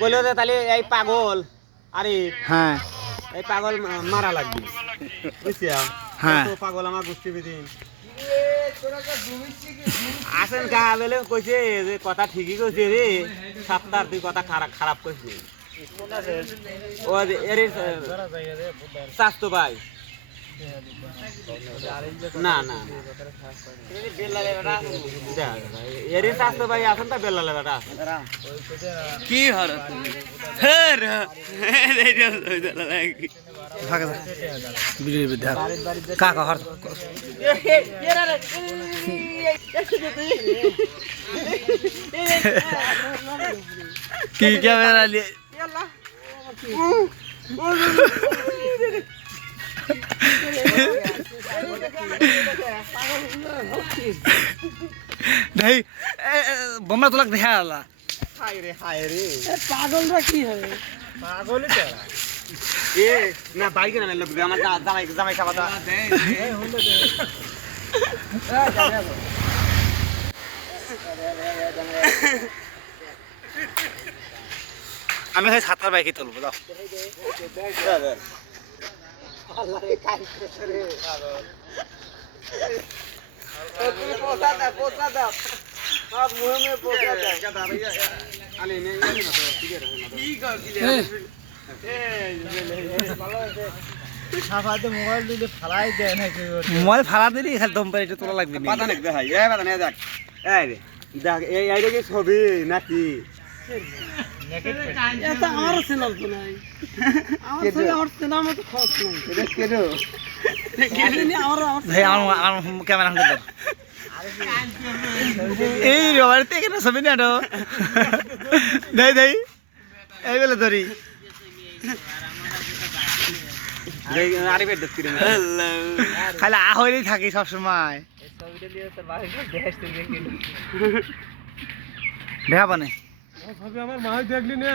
কইলো যে তাহলে এই পাগল আরে হ্যাঁ এই পাগল মারা লাগবে বুঝছিস হ্যাঁ তো পাগল আমার গোষ্ঠী বিদিন আসেন গা বেলে কইছে যে কথা ঠিকই কইছে রে সপ্তাহ তুই কথা খারাপ খারাপ কইছিস ও এর স্বাস্থ্য ভাই না না এর স্বাস্থ্য ভাই আসেন তা বেলালে বেটা কি হর কাকা হর কি ক্যামেরা নিয়ে नहीं बम्मा तो लग रहा है हाय रे পাগলরা কি হবে পাগলই তো এ না বাইক না লোক আমার জামাই খাওয়া দাওয়া আমি খালি সাঁতার বাইকে তুলবো দাও আল্লাহ রে কাই রে पोसा था आप मुंह में पोसा था क्या था भैया अरे नहीं ये मत ठीक है ठीक है সাফাতে মোবাইল দিলে ফালাই দেয় নাকি মোবাইল ফালা দিলি খালি দম পারে এটা তোলা লাগবে पता नहीं भाई ये पता नहीं देख এই রে দেখ এই আইডি কি ছবি নাকি এটা আমার চ্যানেল তো নাই আমার চ্যানেল মতো খরচ নাই এটা কেন ভাই আমার ক্যামেরা হাতে এই রবার থেকে না ছবি না তো দেই দেই এই বলে ধরি আরে বেড দেখছি রে খালি আহইলেই থাকি সব সময় দেখা পানে আমার মা দেখলি না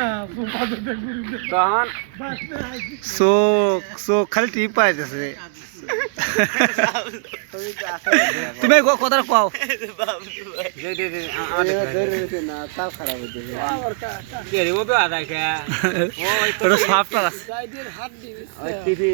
তখন চোখ চোখ খালি টিপ পাইতেছে তুমি কথা কও না তাও খারাপ হচ্ছে কে রে ও তো আদায় কে ও ওটা সাফটা আছে হাত দিবি টিভি